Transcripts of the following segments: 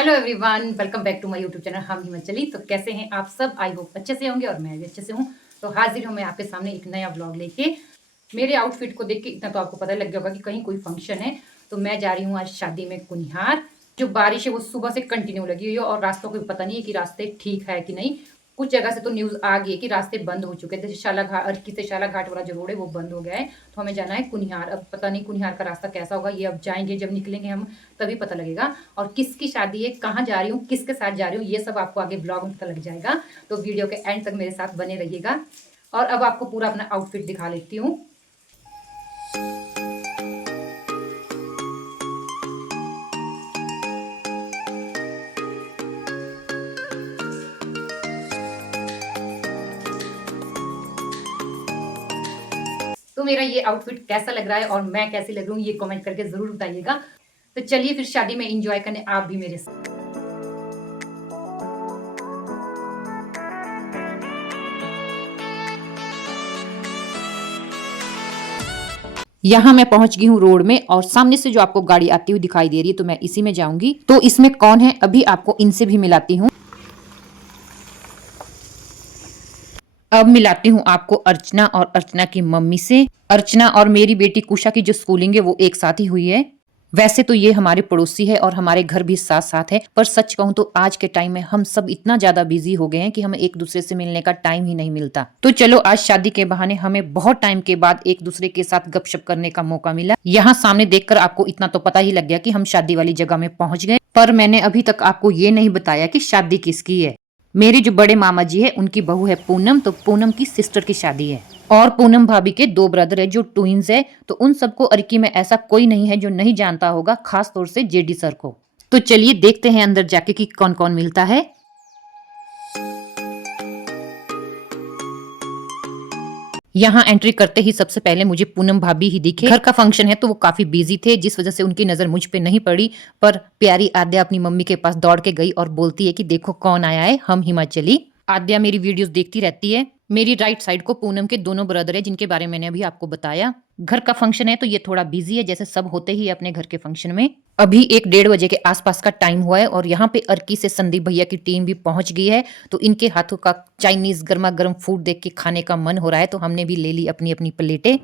Hello everyone, welcome back to my YouTube channel Hum Himachali. तो कैसे हैं आप सब? आई होप अच्छे से होंगे और मैं भी अच्छे से हूँ। तो हाजिर हूँ मैं आपके सामने एक नया व्लॉग लेके। मेरे आउटफिट को देख के इतना तो आपको पता लग गया होगा कि कहीं कोई फंक्शन है। तो मैं जा रही हूँ आज शादी में कुनिहार। जो बारिश है वो सुबह से कंटिन्यू लगी हुई है और रास्तों को भी पता नहीं है कि रास्ते ठीक है कि नहीं। कुछ जगह से तो न्यूज़ आ गई है कि रास्ते बंद हो चुके हैं, जैसे शाला घाट, अर्की से शाला घाट वाला जो रोड है वो बंद हो गया है। तो हमें जाना है कुनिहार। अब पता नहीं कुनिहार का रास्ता कैसा होगा, ये अब जाएंगे जब निकलेंगे हम तभी पता लगेगा। और किसकी शादी है, कहाँ जा रही हूँ, किसके साथ जा रही हूँ, ये सब आपको आगे ब्लॉग में पता लग जाएगा। तो वीडियो के एंड तक मेरे साथ बने रहिएगा। और अब आपको पूरा अपना आउटफिट दिखा लेती हूँ। तो मेरा ये आउटफिट कैसा लग रहा है और मैं कैसी लग रही हूँ, ये कमेंट करके जरूर बताइएगा। तो चलिए फिर शादी में एंजॉय करने आप भी मेरे साथ। यहाँ मैं पहुंच गई हूँ रोड में और सामने से जो आपको गाड़ी आती हुई दिखाई दे रही है तो मैं इसी में जाऊंगी। तो इसमें कौन है अभी आपको इनसे भी मिलाती हूँ। अब मिलाती हूँ आपको अर्चना और अर्चना की मम्मी से। अर्चना और मेरी बेटी कुशा की जो स्कूलिंग है वो एक साथ ही हुई है। वैसे तो ये हमारे पड़ोसी है और हमारे घर भी साथ साथ है, पर सच कहूँ तो आज के टाइम में हम सब इतना ज्यादा बिजी हो गए हैं कि हमें एक दूसरे से मिलने का टाइम ही नहीं मिलता। तो चलो आज शादी के बहाने हमें बहुत टाइम के बाद एक दूसरे के साथ गपशप करने का मौका मिला। यहाँ सामने देखकर आपको इतना तो पता ही लग गया कि हम शादी वाली जगह में पहुंच गए, पर मैंने अभी तक आपको ये नहीं बताया कि शादी किसकी है। मेरे जो बड़े मामा जी है उनकी बहू है पूनम, तो पूनम की सिस्टर की शादी है। और पूनम भाभी के दो ब्रदर है जो ट्विंस है। तो उन सबको अर्की में ऐसा कोई नहीं है जो नहीं जानता होगा, खास तौर से जेडी सर को। तो चलिए देखते हैं अंदर जाके कि कौन कौन मिलता है। यहाँ एंट्री करते ही सबसे पहले मुझे पूनम भाभी ही दिखे। घर का फंक्शन है तो वो काफी बिजी थे, जिस वजह से उनकी नजर मुझ पे नहीं पड़ी। पर प्यारी आद्या अपनी मम्मी के पास दौड़ के गई और बोलती है कि देखो कौन आया है, हम हिमाचली। आद्या मेरी वीडियोस देखती रहती है। मेरी राइट साइड को पूनम के दोनों ब्रदर है जिनके बारे में मैंने अभी आपको बताया। घर का फंक्शन है तो ये थोड़ा बिजी है, जैसे सब होते ही अपने घर के फंक्शन में। अभी 1-1:30 बजे के आसपास का टाइम हुआ है और यहाँ पे अर्की से संदीप भैया की टीम भी पहुंच गई है। तो इनके हाथों का चाइनीज गर्मा गर्म फूड देख के खाने का मन हो रहा है, तो हमने भी ले ली अपनी अपनी प्लेटें।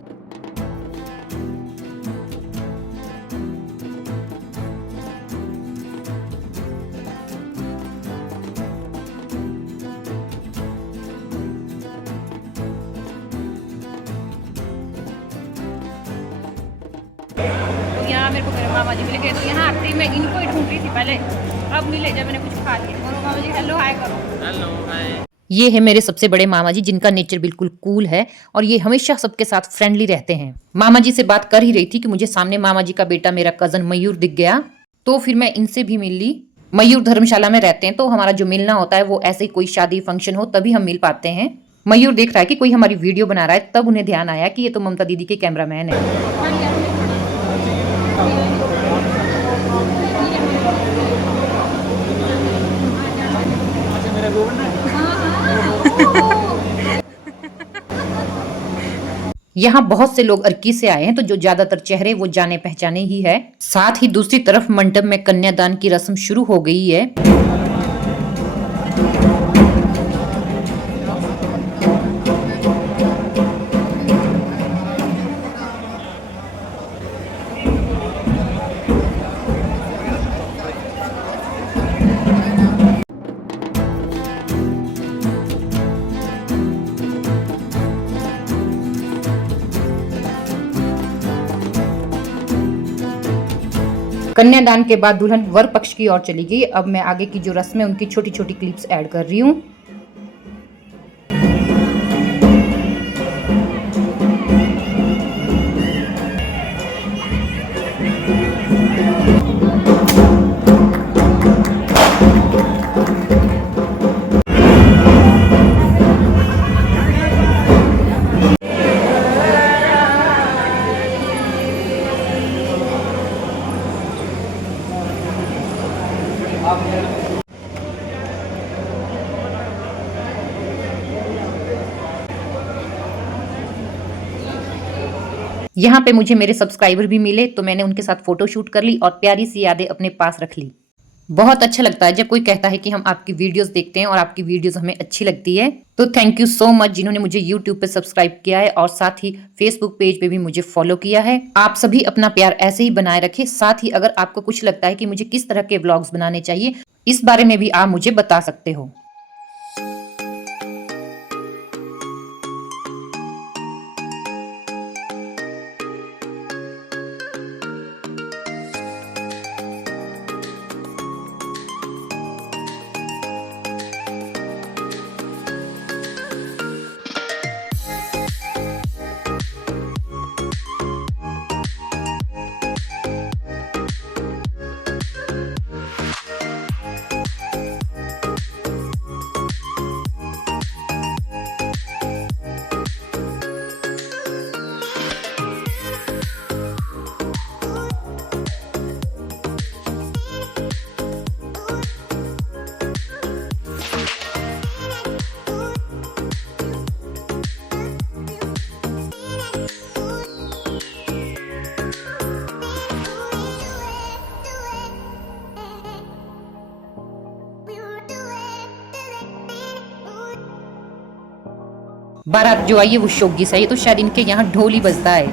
तो यहाँ मेरे को मेरे मामा जी मिल गए, तो यहाँ आखिरी में इनको ही ढूंढ रही थी पहले, अब मिले जब मैंने कुछ खा लिया। और मामा जी हेलो हाय करो। Hello hi. ये है मेरे सबसे बड़े मामा जी जिनका नेचर बिल्कुल कूल है और ये हमेशा सबके साथ फ्रेंडली रहते हैं। मामा जी से बात कर ही रही थी कि मुझे सामने मामा जी का बेटा मेरा कजन मयूर दिख गया, तो फिर मैं इनसे भी मिल ली। मयूर धर्मशाला में रहते हैं, तो हमारा जो मिलना होता है वो ऐसे ही कोई शादी फंक्शन हो तभी हम मिल पाते हैं। मयूर देख रहा है कि कोई हमारी वीडियो बना रहा है, तब उन्हें ध्यान आया कि ये तो ममता दीदी के कैमरामैन है। यहाँ बहुत से लोग अर्की से आए हैं, तो जो ज्यादातर चेहरे वो जाने पहचाने ही है। साथ ही दूसरी तरफ मंडप में कन्यादान की रस्म शुरू हो गई है। कन्यादान के बाद दुल्हन वर पक्ष की ओर चली गई। अब मैं आगे की जो रस्म है उनकी छोटी छोटी क्लिप्स ऐड कर रही हूँ। यहाँ पे मुझे मेरे सब्सक्राइबर भी मिले, तो मैंने उनके साथ फोटो शूट कर ली और प्यारी सी यादें अपने पास रख ली। बहुत अच्छा लगता है जब कोई कहता है कि हम आपकी वीडियोस देखते हैं और आपकी वीडियोस हमें अच्छी लगती है। तो थैंक यू सो मच जिन्होंने मुझे यूट्यूब पे सब्सक्राइब किया है और साथ ही फेसबुक पेज पे भी मुझे फॉलो किया है। आप सभी अपना प्यार ऐसे ही बनाए रखें। साथ ही अगर आपको कुछ लगता है कि मुझे किस तरह के व्लॉग्स बनाने चाहिए, इस बारे में भी आप मुझे बता सकते हो। बारात जो आई है वो शोगी से, ये तो शायद इनके यहाँ ढोल ही बजता है।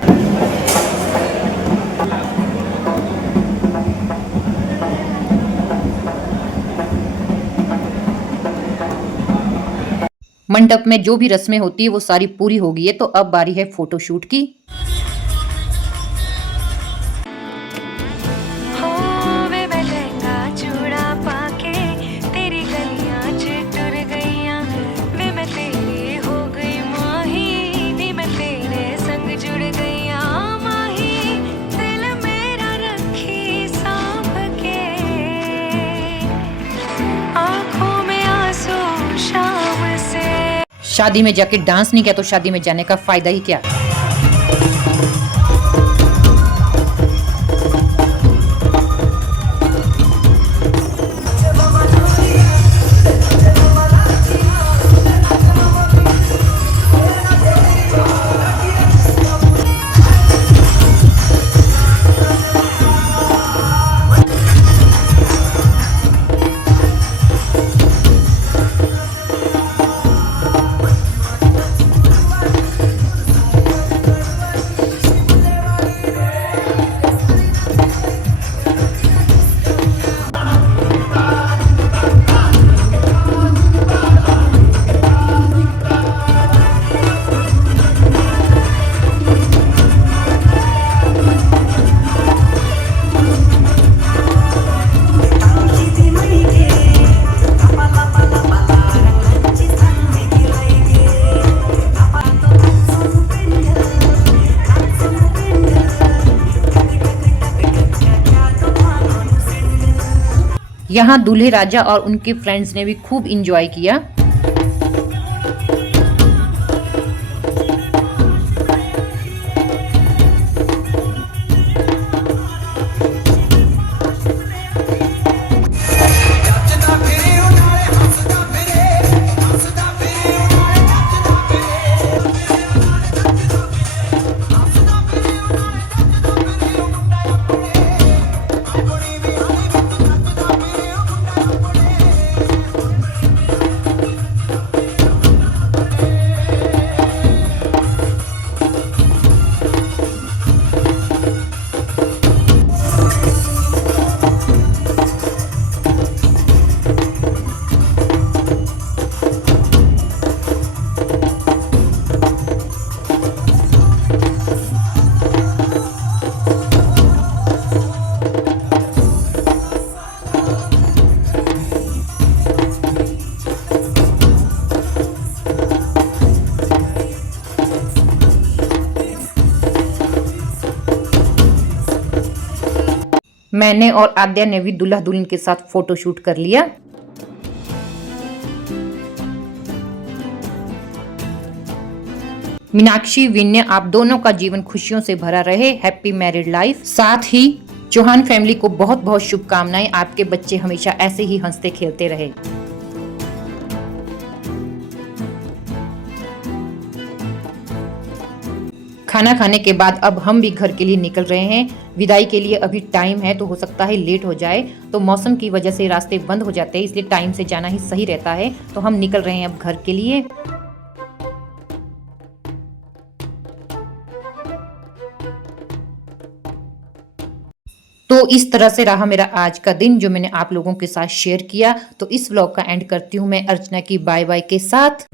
मंडप में जो भी रस्में होती है वो सारी पूरी हो गई है, तो अब बारी है फोटोशूट की। शादी में जाके डांस नहीं किया तो शादी में जाने का फायदा ही क्या। यहाँ दूल्हे राजा और उनके फ्रेंड्स ने भी खूब इंजॉय किया। मैंने और आद्या ने भी दूल्हा दुल्हन के साथ फोटो शूट कर लिया। मीनाक्षी विन्य, आप दोनों का जीवन खुशियों से भरा रहे। Happy married life. साथ ही चौहान फैमिली को बहुत बहुत शुभकामनाएं। आपके बच्चे हमेशा ऐसे ही हंसते खेलते रहे। खाना खाने के बाद अब हम भी घर के लिए निकल रहे हैं। विदाई के लिए अभी टाइम है तो हो सकता है लेट हो जाए, तो मौसम की वजह से रास्ते बंद हो जाते हैं, इसलिए टाइम से जाना ही सही रहता है। तो हम निकल रहे हैं अब घर के लिए। तो इस तरह से रहा मेरा आज का दिन जो मैंने आप लोगों के साथ शेयर किया। तो इस व्लॉग का एंड करती हूँ मैं अर्चना की बाय बाय के साथ।